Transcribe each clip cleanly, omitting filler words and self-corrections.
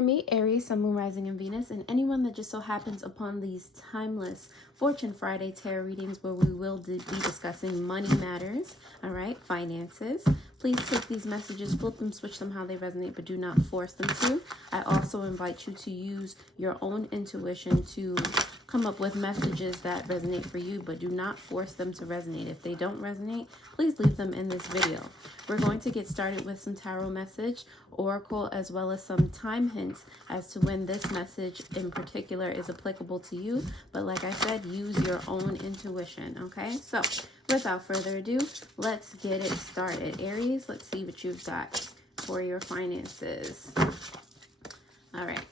Me, Aries, Sun, Moon, Rising, and Venus, and anyone that just so happens upon these timeless Fortune Friday tarot readings where we will be discussing money matters, all right, finances. Please take these messages, flip them, switch them how they resonate, but do not force them to. I also invite you to use your own intuition to come up with messages that resonate for you, but do not force them to resonate. If they don't resonate, please leave them in this video. We're going to get started with some tarot message, oracle, as well as some time hints as to when this message in particular is applicable to you. But like I said, use your own intuition, okay? So without further ado, let's get it started. Aries, let's see what you've got for your finances. All right.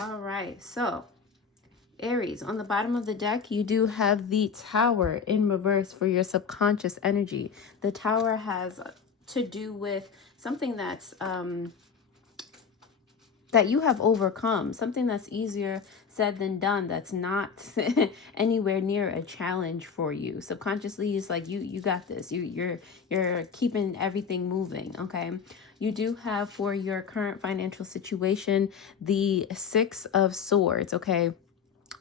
All right, so Aries, on the bottom of the deck, you do have the Tower in reverse for your subconscious energy. The Tower has to do with something that's that you have overcome, something that's easier said than done, that's not anywhere near a challenge for you. Subconsciously, it's like you got this. You're keeping everything moving, okay? You do have for your current financial situation the Six of Swords, okay?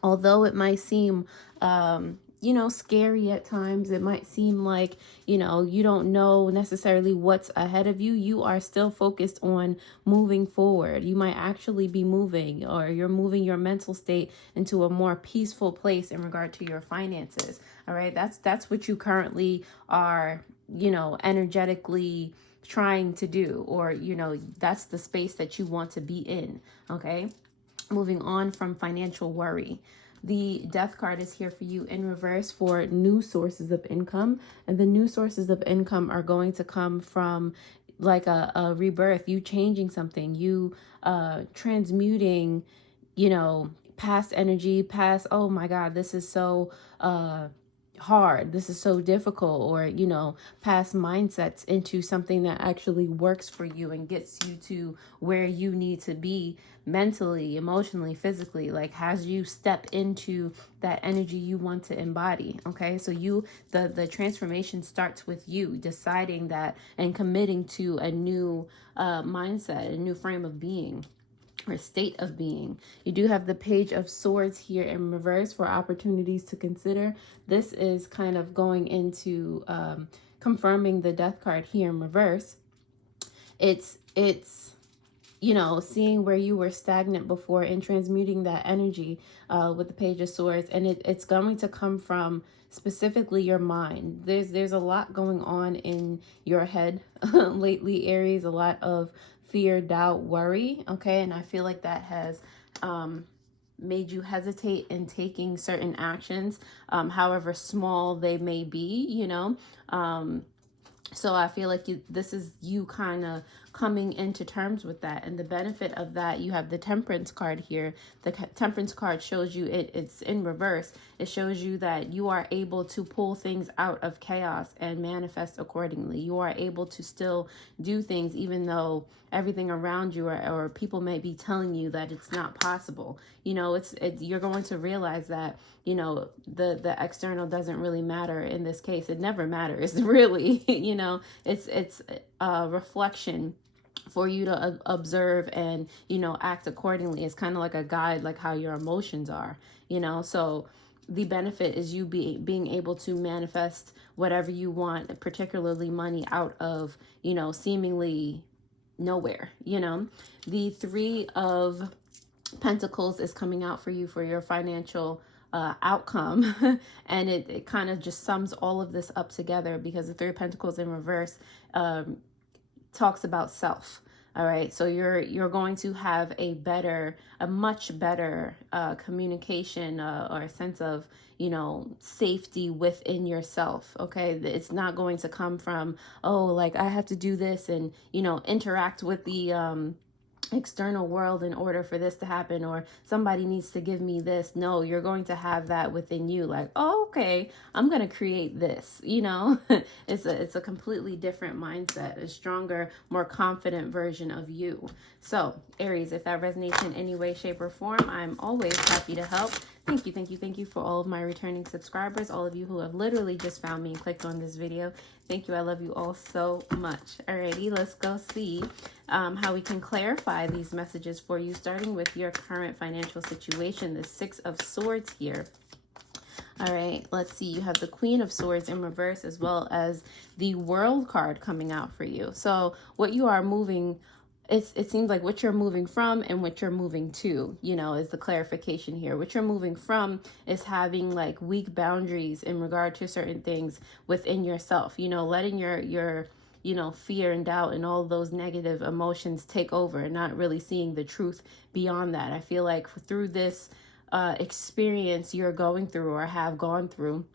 Although it might seem, you know, scary at times, it might seem like, you know, you don't know necessarily what's ahead of you. You are still focused on moving forward. You might actually be moving, or you're moving your mental state into a more peaceful place in regard to your finances. All right. That's what you currently are, you know, energetically trying to do, or, you know, that's the space that you want to be in. Okay. Moving on from financial worry. The Death card is here for you in reverse for new sources of income. And the new sources of income are going to come from like a rebirth, you changing something, you transmuting, you know, past energy, past, oh my God, this is so hard, this is so difficult, or, you know, past mindsets into something that actually works for you and gets you to where you need to be mentally, emotionally, physically, like has you step into that energy you want to embody. Okay, so the transformation starts with you deciding that and committing to a new mindset, a new frame of being or state of being. You do have the Page of Swords here in reverse for opportunities to consider. This is kind of going into confirming the Death card here in reverse. It's you know, seeing where you were stagnant before and transmuting that energy with the Page of Swords. And it's going to come from specifically your mind. There's a lot going on in your head lately, Aries, a lot of fear, doubt, worry, okay? And I feel like that has made you hesitate in taking certain actions, however small they may be, you know? So I feel like this is you kind of coming into terms with that. And the benefit of that, you have the Temperance card here. The Temperance card shows you it's in reverse. It shows you that you are able to pull things out of chaos and manifest accordingly. You are able to still do things even though everything around you or people may be telling you that it's not possible. You know, you're going to realize that, you know, the external doesn't really matter in this case. It never matters, really. You know, it's a reflection for you to observe and, you know, act accordingly. It's kind of like a guide, like how your emotions are, you know. So the benefit is you being able to manifest whatever you want, particularly money, out of, you know, seemingly nowhere. You know, the Three of Pentacles is coming out for you for your financial outcome. And it kind of just sums all of this up together, because the Three of Pentacles in reverse talks about self. All right, so you're going to have a much better communication or a sense of, you know, safety within yourself. Okay, it's not going to come from, oh, like I have to do this and, you know, interact with the external world in order for this to happen, or somebody needs to give me this. No, you're going to have that within you, like, oh, okay, I'm going to create this, you know. It's a completely different mindset, a stronger, more confident version of you. So Aries, if that resonates in any way, shape, or form, I'm always happy to help. Thank you, thank you, thank you for all of my returning subscribers, all of you who have literally just found me and clicked on this video. Thank you. I love you all so much. Alrighty, let's go see how we can clarify these messages for you, starting with your current financial situation, the Six of Swords here. All right, let's see. You have the Queen of Swords in reverse, as well as the World card coming out for you. So what you are moving, it seems like what you're moving from and what you're moving to, you know, is the clarification here. What you're moving from is having like weak boundaries in regard to certain things within yourself, you know, letting your you know, fear and doubt and all those negative emotions take over, not really seeing the truth beyond that. I feel like through this experience you're going through or have gone through,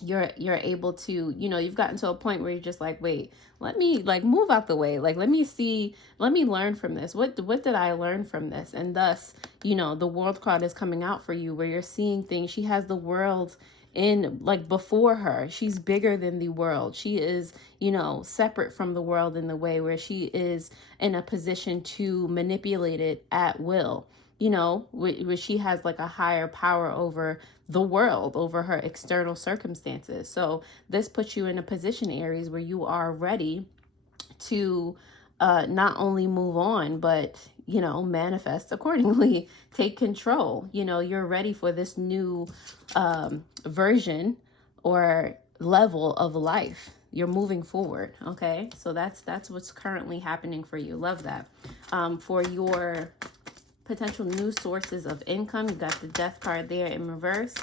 you're able to, you know, you've gotten to a point where you're just like, wait, let me like move out the way, like let me learn from this. What did I learn from this? And thus, you know, the World card is coming out for you, where you're seeing things. She has the world in like before her. She's bigger than the world. She is, you know, separate from the world in the way where she is in a position to manipulate it at will, you know, where she has like a higher power over the world, over her external circumstances. So this puts you in a position, Aries, where you are ready to not only move on, but, you know, manifest accordingly, take control. You know, you're ready for this new version or level of life. You're moving forward. Okay, so that's what's currently happening for you. Love that. For your potential new sources of income, you got the Death card there in reverse.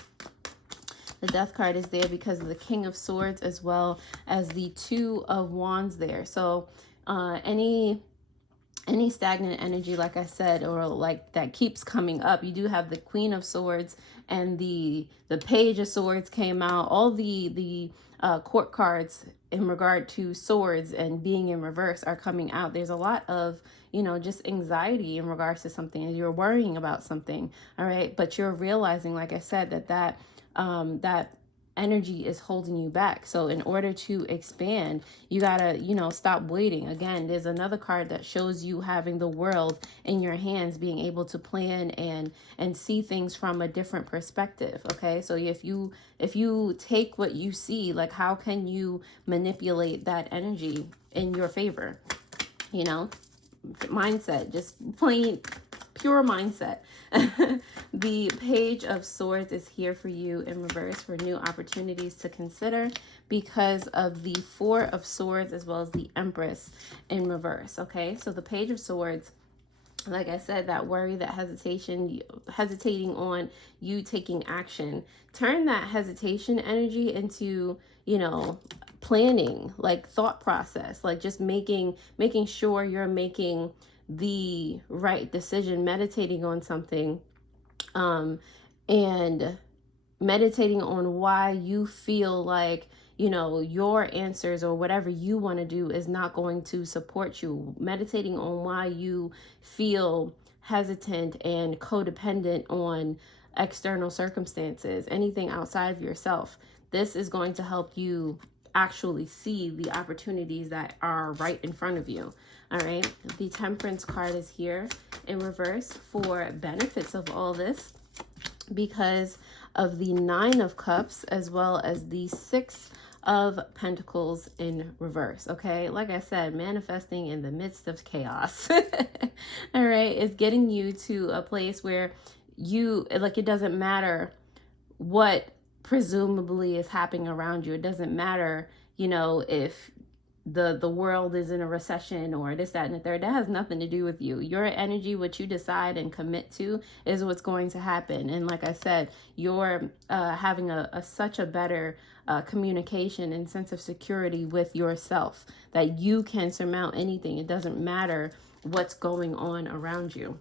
The Death card is there because of the King of Swords, as well as the Two of Wands there. So any stagnant energy, like I said, or like that keeps coming up, you do have the Queen of Swords and the Page of Swords came out. All the court cards in regard to swords and being in reverse are coming out. There's a lot of, you know, just anxiety in regards to something, and you're worrying about something. All right, but you're realizing, like I said, that energy is holding you back. So in order to expand, you gotta, you know, stop waiting. Again, there's another card that shows you having the world in your hands, being able to plan and see things from a different perspective. Okay, so if you take what you see, like how can you manipulate that energy in your favor? You know, mindset, just plain pure mindset. The Page of Swords is here for you in reverse for new opportunities to consider because of the Four of Swords, as well as the Empress in reverse. Okay, so the Page of Swords, like I said, that worry, that hesitating on you taking action, turn that hesitation energy into, you know, planning, like thought process, like just making sure you're making the right decision, meditating on something, and meditating on why you feel like, you know, your answers or whatever you want to do is not going to support you. Meditating on why you feel hesitant and codependent on external circumstances, anything outside of yourself. This is going to help you actually see the opportunities that are right in front of you. All right, the Temperance card is here in reverse for benefits of all this because of the Nine of Cups, as well as the Six of Pentacles in reverse. Okay, like I said, manifesting in the midst of chaos. All right, it's getting you to a place where you, like, it doesn't matter what presumably is happening around you. It doesn't matter, you know, if the world is in a recession or this, that, and the third. That has nothing to do with you. Your energy, what you decide and commit to, is what's going to happen. And like I said, you're having such a better communication and sense of security with yourself that you can surmount anything. It doesn't matter what's going on around you.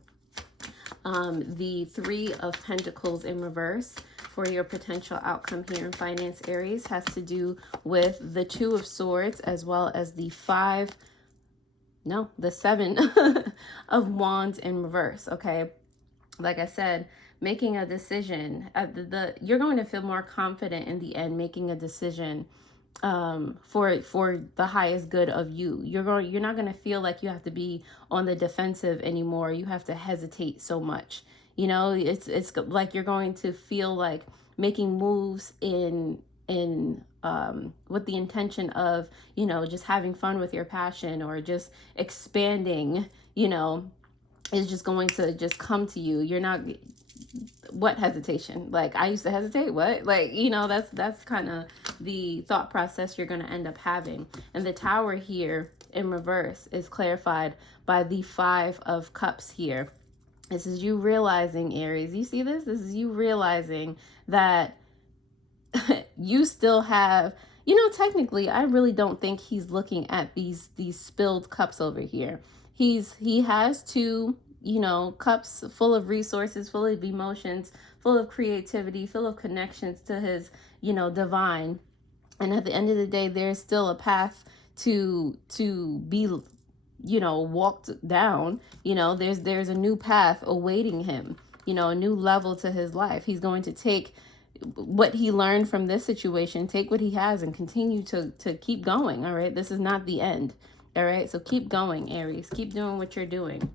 The Three of Pentacles in reverse for your potential outcome here in finance, Aries, has to do with the Two of Swords, as well as the Seven of Wands in reverse. Okay, like I said, making a decision, you're going to feel more confident in the end, making a decision for the highest good of you. You're not going to feel like you have to be on the defensive anymore. You have to hesitate so much. You know, it's like you're going to feel like making moves in with the intention of, you know, just having fun with your passion, or just expanding, you know, is just going to just come to you. You're not, what hesitation? Like, I used to hesitate, what? Like, you know, that's kind of the thought process you're going to end up having. And the Tower here in reverse is clarified by the 5 of Cups here. This is you realizing, Aries, you see this? This is you realizing that you still have, you know, technically, I really don't think he's looking at these spilled cups over here. He has 2, you know, cups full of resources, full of emotions, full of creativity, full of connections to his, you know, divine. And at the end of the day, there's still a path to be, you know, walked down. You know, there's a new path awaiting him, you know, a new level to his life. He's going to take what he learned from this situation, take what he has, and continue to keep going. All right, this is not the end. All right, so keep going, Aries. Keep doing what you're doing.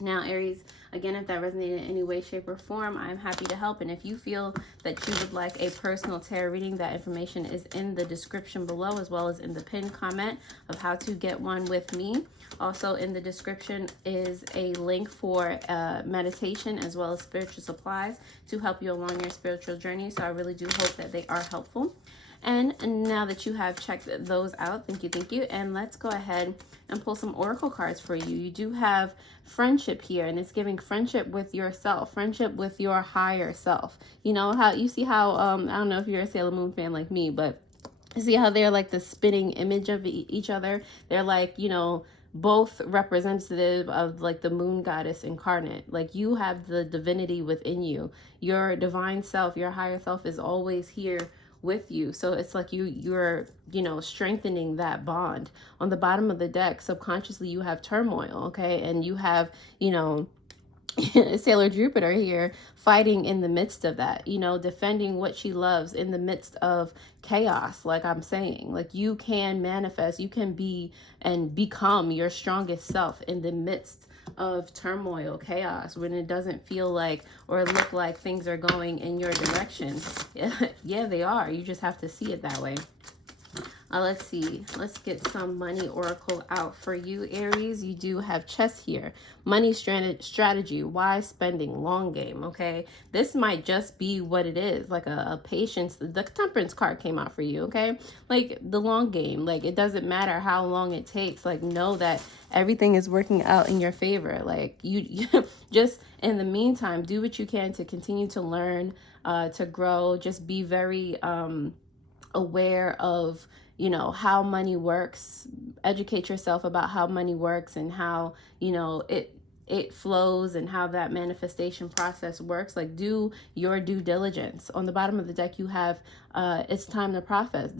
Now, Aries, again, if that resonated in any way, shape, or form, I'm happy to help. And if you feel that you would like a personal tarot reading, that information is in the description below, as well as in the pinned comment of how to get one with me. Also in the description is a link for meditation, as well as spiritual supplies to help you along your spiritual journey. So I really do hope that they are helpful. And now that you have checked those out, thank you. And let's go ahead and pull some oracle cards for you. You do have friendship here, and it's giving friendship with yourself, friendship with your higher self. You know how you see how I don't know if you're a Sailor Moon fan like me, but see how they're like the spinning image of each other. They're like, you know, both representative of like the moon goddess incarnate. Like, you have the divinity within you. Your divine self, your higher self, is always here with you. So it's like you're, you know, strengthening that bond. On the bottom of the deck, subconsciously, you have turmoil, okay? And you have, you know, Sailor Jupiter here fighting in the midst of that, you know, defending what she loves in the midst of chaos. Like I'm saying, like, you can manifest, you can be and become your strongest self in the midst of turmoil, chaos, when it doesn't feel like or look like things are going in your direction. Yeah, they are. You just have to see it that way. Let's see. Let's get some money oracle out for you, Aries. You do have chess here. Money strategy, wise spending, long game, okay? This might just be what it is, like a patience. The temperance card came out for you, okay? Like the long game. Like, it doesn't matter how long it takes. Like, know that everything is working out in your favor. Like, you just, in the meantime, do what you can to continue to learn, to grow. Just be very aware of, you know, how money works. Educate yourself about how money works and how, you know, it flows and how that manifestation process works. Like, do your due diligence. On the bottom of the deck, you have it's time to profit.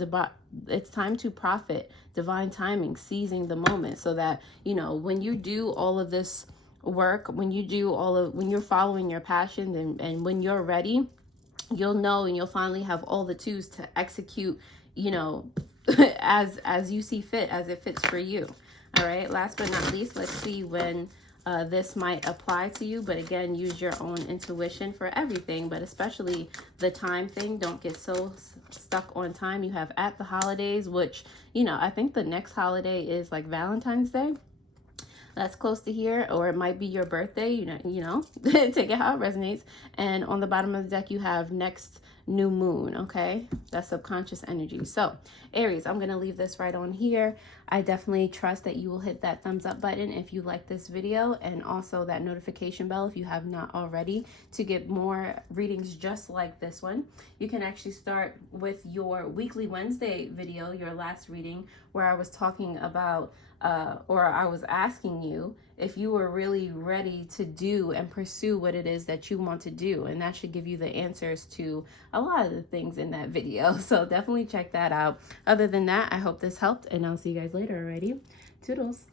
It's time to profit, divine timing, seizing the moment, so that, you know, when you do all of this work, when you're following your passion, and when you're ready, you'll know, and you'll finally have all the tools to execute, you know, as you see fit, as it fits for you. All right, last but not least, let's see when this might apply to you. But again, use your own intuition for everything, but especially the time thing. Don't get so stuck on time. You have at the holidays, which, you know, I think the next holiday is like Valentine's Day. That's close to here, or it might be your birthday, you know, take it how it resonates. And on the bottom of the deck, you have next new moon, okay? That's subconscious energy. So, Aries, I'm going to leave this right on here. I definitely trust that you will hit that thumbs up button if you like this video, and also that notification bell if you have not already, to get more readings just like this one. You can actually start with your weekly Wednesday video, your last reading, where I was talking about or I was asking you if you were really ready to do and pursue what it is that you want to do. And that should give you the answers to a lot of the things in that video. So definitely check that out. Other than that, I hope this helped, and I'll see you guys later. Alrighty, toodles.